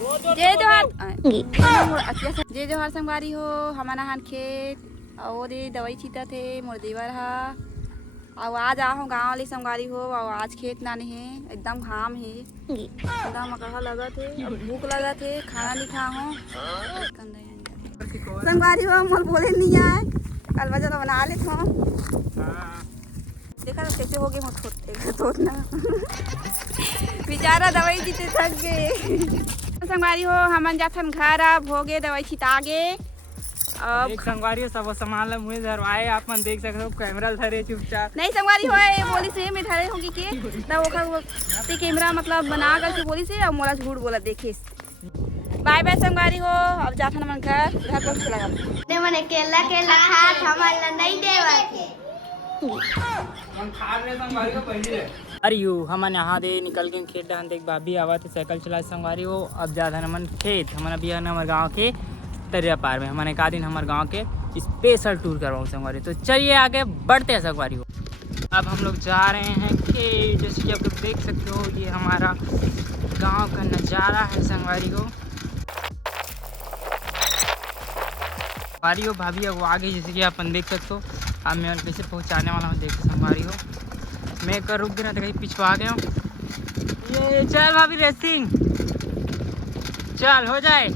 जय जोहार जय जोहार संगवारी हो हमारा हान खेत और दे दवाई छीटा थे मोर देवर हा और आज आहूँ गाँव ले संगवारी हो और आज खेत नाने है एकदम घाम है एकदम कहा लगा थे अब भूख लगा थे खाना नहीं खा हूँ संगवारी हो मोर बोले नहीं आए कल वजह बना ले था देखा तो कैसे हो गए मोर थोतना बेचारा दवाई जीते थक गए संगवारी हो हमन जाथन घर अब हो गए दवाई छिटा गे अब संगवारी हो सब सामान मुझे धरवाए आप मन देख सकते हो कैमरा धरे चुपचाप नहीं संगवारी हो ये बोली से मैं धरे होगी के तब ओखर ते कैमरा मतलब बना करके बोली से अब मोला झूठ बोला देखे बाय बाय संगवारी हो अब जाथन हमन घर पर चला ते मने केला केला खात हमन नहीं देवत हम खा रहे संगवारी हो पहले अरे यू हमन यहाँ दे निकल के खेत डान देख भाभी आवा थे साइकिल चला संगवारी हो अब ज्यादा हमन खेत हमन अभी हमारे गाँव के तरिया पार में हमने एक दिन हमारे गांव के स्पेशल टूर करवाऊँ संगवारी। तो चलिए आगे बढ़ते हैं संगवारी हो। अब हम लोग जा रहे हैं कि जैसे कि आप लोग देख सकते हो ये हमारा गांव का नज़ारा है संगवारी हो। संगवारी हो भाभी अब आगे जैसे कि अपन देख सकते हो अब मैं कैसे पहुंचाने वाला हूँ देखो संगवारी हो। मैं कर रुक गया तो कहीं पिछवा गया हूँ। ये चल भाभी रेसिंग चल हो जाए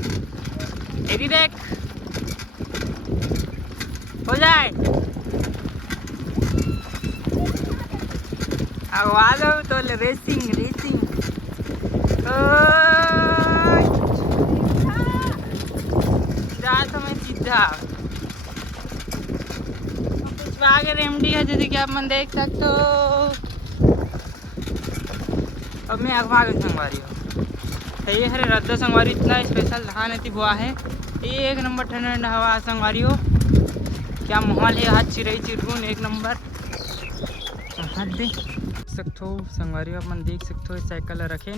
एडी देख हो जाए अब आ जाओ तो रेसिंग रेसिंग जा तो मैं सीधा आगे रेमडी है जैसे कि आप मन देख सकते हो। अब मैं अगवा गई संगवारी हो ये हरे रद्दा संगवारी इतना स्पेशल धान है बुआ है एक नंबर ठंडा ठंडा हवा संगवारी हो क्या माहौल है हाथ चिरई चिरगुन एक नंबर हाथ देख सकते हो संगवारी हो अपन देख सकते हो साइकिल रखें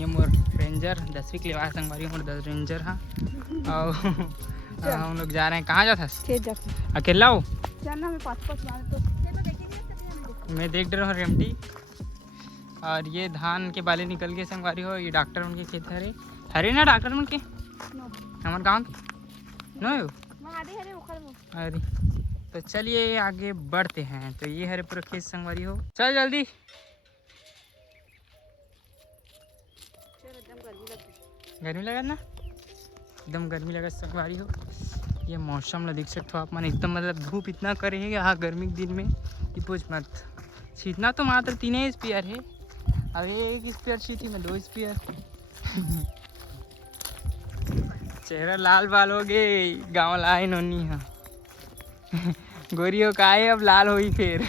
ये मोर रेंजर 10वीं के लिए संगवारी मोर 10 रेंजर हाँ और हम लोग जा रहे हैं कहाँ जाता अकेला हो मैं देख रहा हूँ रेमटी और ये धान के बाले निकल गए संगवारी हो ये डॉक्टर उनके खेत हरे हरे ना डॉक्टर उनके हमारे गांव के नो अरे तो चलिए आगे बढ़ते हैं। तो ये हरे पूरा खेत संगवारी हो चल जल्दी गर्मी लगा ना एकदम गर्मी लगा संगवारी हो। ये मौसम ला देख सकते हो आप मन एकदम मतलब धूप इतना करेंगे हाँ गर्मी के दिन में कि पूछ मत छीटना तो मात्र 3 स्पेयर है अब एक स्पेयर छीटी में 2 स्पेयर चेहरा लाल बाल हो गए गाँव लाए नोनी हाँ गोरियों का आए अब लाल होई फिर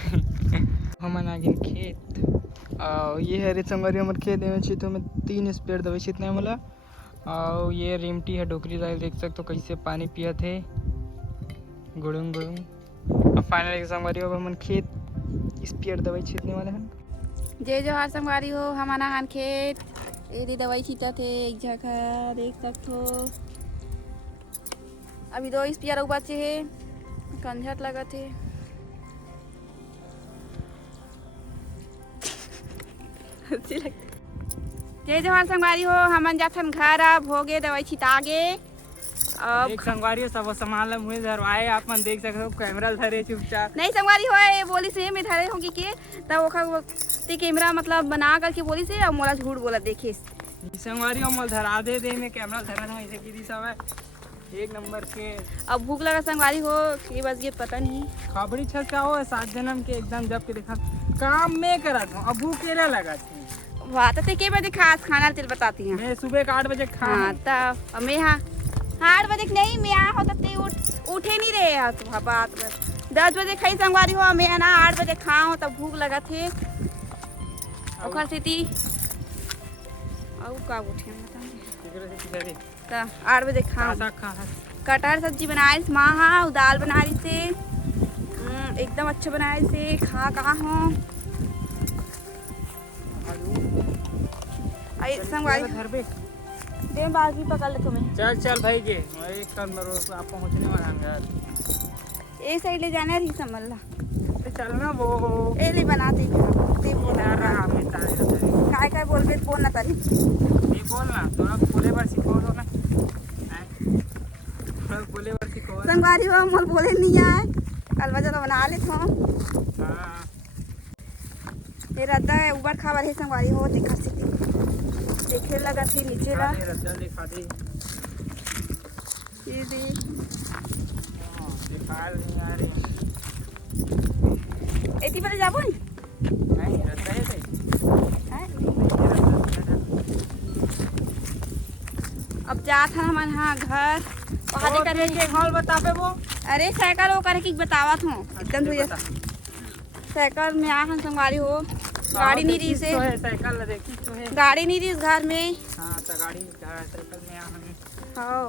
हमन आगे खेत और ये हरे संगवारी हमारे खेत में छीतो में 3 स्पेयर दवाई छीतना है मला और ये रेमटी है डोकरी दाल देख सकते हो कैसे पानी पिया थे गुड़ुंग गुड़ुंग। अब फाइनल संगवारी हो हमन खेत स्पेयर दवाई छीटने वाले हैं। जय जोहार संगवारी हो हमारा हान खेत ये दवाई छीटा थे एक जगह देख सकते हो अभी 2 स्पेयर बचे है कंझट लगा थे अच्छी लगती जय जोहार संगवारी हो हमन जाथन घर अब हो गए दवाई छिटा गे अब संगवारी हो सब सामान मुझे धरवाए आप मन देख सकते हो कैमरा धरे चुपचाप नहीं संगवारी हो ये बोली से मैं धरे होगी के तब ओखर ते कैमरा मतलब बना करके बोली से अब मोला झूठ बोला देखे संगवारी हो मोल धरा दे मैं कैमरा धरा था ऐसे की सब है एक नंबर के। अब भूख लगा संगवारी हो कि बस ये पता नहीं खबरी छा हो 7 जन्म के एकदम जब के देखा काम में करा था अब भूख केला लगा थी बात तो के बजे खास खाना तेल बताती हैं मैं सुबह के 8 बजे खा हाँ तब मैं हाँ 8 बजे नहीं मैं यहाँ होता ते उठे नहीं रहे यार सुबह बात बस 10 बजे खाई संगवारी हो मैं ना 8 बजे खाऊँ तब भूख लगा थे ओखर से और का उठे बताऊँ 8 बजे खाऊँ कटहर सब्जी बनाए माँ हाँ दाल बना रही से एकदम अच्छा बनाए से खा कहाँ हूँ संगवारी दे बाकी पकड़ ले तुम्हें चल चल भाई जी एक कल आप पहुँचने वाला यार ये साइड ले जाना है समझ ला चलना वो ए नहीं बनाते ते बोल यार रहा मैं तारे काय काय बोलबे बोल ना तनी नहीं बोलना थोड़ा बोले बार सिखो तो ना थोड़ा बोले बार सिखो संगवारी हो मोल बोले नहीं आए कल वजह तो बना ले थो हाँ ये रद्दा है ऊपर खबर है संगवारी हो दिखा सकती देखे लगा थी नीचे ला रद्दा दिखा दे ये दी दिखा नहीं आ रही एती पर जाबो नहीं रद्दा है अब जात हन हमन हाँ घर वहाँ करे के हॉल बता पे वो अरे साइकिल वो करे की बतावत हूँ एकदम तुझे साइकिल में आ हन संगवारी हो गाड़ी नहीं रही से साइकिल देखी तो है गाड़ी नहीं रही घर में हाँ तो गाड़ी साइकिल में आ हाँ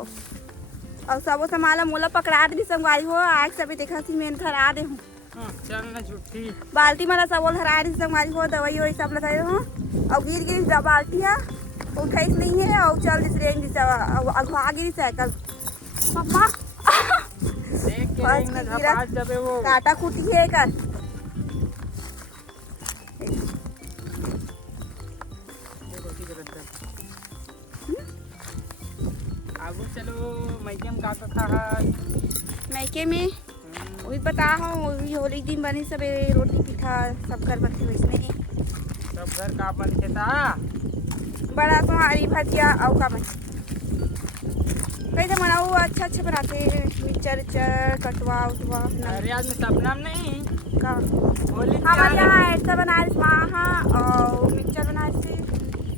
और सबो समाला मोला पकड़ा भी संगवारी हो आग सभी देखा सी मेन घर आ दे हूँ चल ना झूठी बाल्टी माला सबो धरा दी संगवारी हो दवाई वही सब लगाए हो और गिर गिरी जा बाल्टी है उठाई नहीं है और चल दिस रेंज दिस अगवा गिरी साइकिल मम्मा देख के बस ना गिरा। झपाट जबे वो काटा कुटी है कर आगू चलो मैकेम का खा मैके में वही बता हूँ वही होली के दिन बनी सब रोटी पिठा सब घर बनते वैसने सब घर का बन खेता बड़ा तुम्हारी भजिया और का बन कैसे बनाओ अच्छा अच्छा बनाते मिक्सचर उच्चर कटवा उटवा अरे आज में सपना में नहीं का होली हमारे यहाँ ऐसा बनाए वहाँ और मिक्सचर बनाए से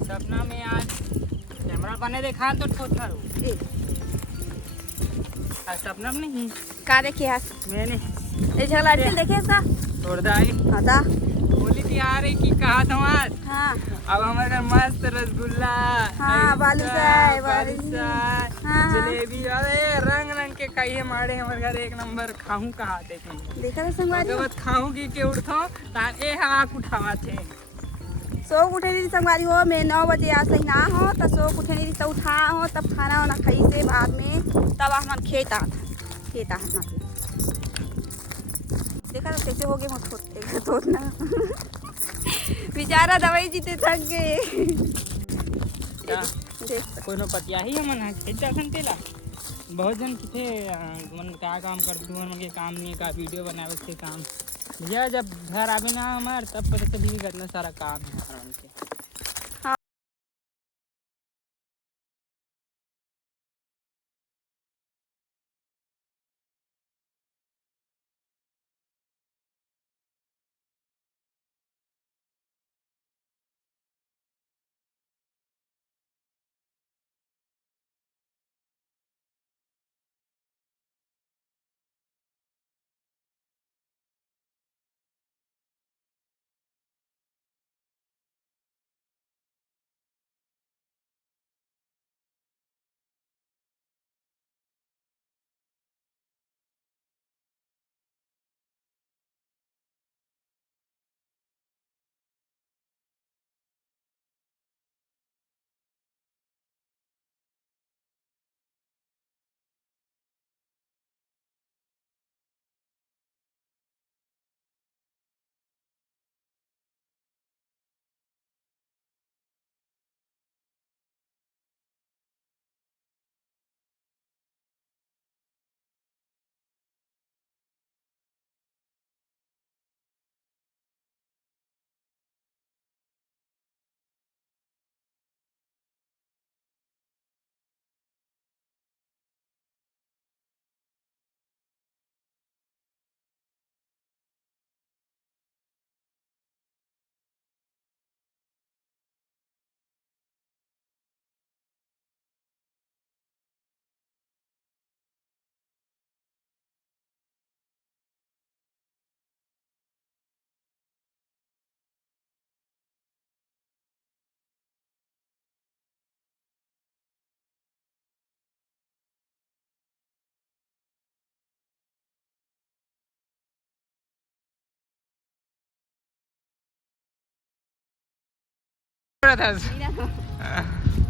सपना में आज कैमरा बने देखा तो ठोठा रो आज सपना में नहीं का देखे आज मैंने ये झगड़ा देखे सा छोड़ दाई हाँ दा होली त्योहार है कि कहा था आज हाँ अब हमारे घर मस्त रसगुल्ला हाँ, बालूशाही, बालूशाही, हाँ। जलेबी अरे रंग रंग के कई हमारे हमारे घर एक नंबर खाऊं कहा देखें देखा था संगवारी बस खाऊंगी के उठो ताकि आँख उठावा थे सो उठे नहीं संगवारी हो मैं 9 बजे आ सही ना हो तो सो उठे नहीं तो उठा हो तब खाना वाना खाई से बाद में तब हम खेत हम देखा तो कैसे हो गए मुझको सोचना बेचारा दवाई जीते थक गए देख कोनो पतिया ही मन है खेत जासन तेला बहुत जन किथे मन का काम करते मन के काम नहीं का वीडियो बनावे के काम भैया जब घर आवे ना हमार तब पता चली कितना सारा काम है हमारा उनके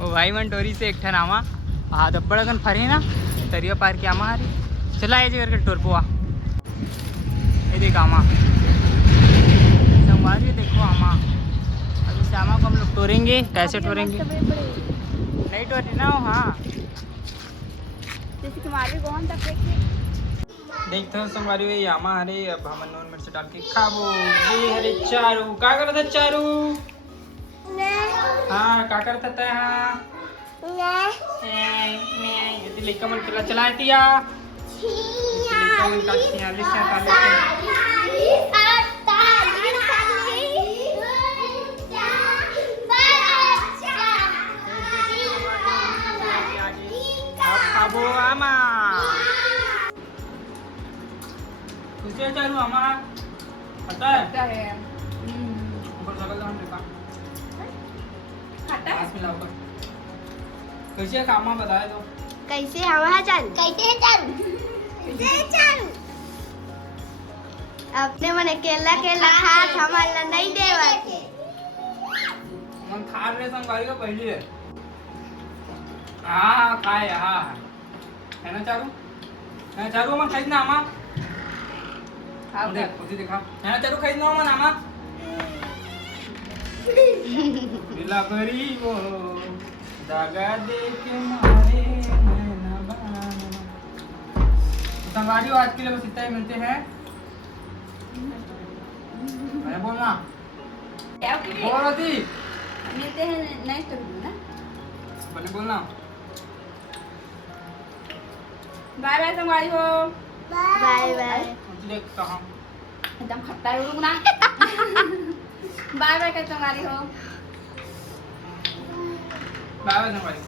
वो भाई मन टोरी से एक ठन आमा हाँ दब्बड़ अगन फरे ना तरिया पार के आमा हरे चला ऐसे करके टोर पोआ ये देख आमा संगवारी देखो आमा, अभी श्यामा को हम लोग तोड़ेंगे। कैसे तोड़ेंगे? नहीं तोड़े ना हो। हाँ जैसे कि मारवी कौन तक देखिए देखते हैं संगवारी ये आमा हरे। अब हम नून मिर्च डाल के खाबो। ये हरे चारू का करत है चारू? हाँ का करत है? हाँ ये लेका मन चला चला दिया। लेका मन का 46 अब खाबो आमा। खुशी चारू आमा पता है? ऊपर सकल दाम देखा खाता पास मिलाओ कर। कैसे कामा बताए तो? कैसे हवा चल कैसे चल अपने मन केला खात हमारा नहीं देवत। मन खा रहे संगवारी का पहले है। हाँ खाए। हाँ है ना चारू? है चारू मन खाई ना आमा? देख खुशी दिखा है ना चारू? खाई ना मन आमा? दिला करी वो दागा दे के मारे नैना बाना। संगवारी आज के लिए बस इतना ही। मिलते हैं। मैं बोलना क्या की बोल रही थी। मिलते हैं नेक्स्ट वीडियो ना। बने बोलना बाय बाय संगवारी हो। Bye bye. देख कहाँ एकदम खट्टा है ना। बाय बाय कर संगवारी हो। बाय बाय संगवारी।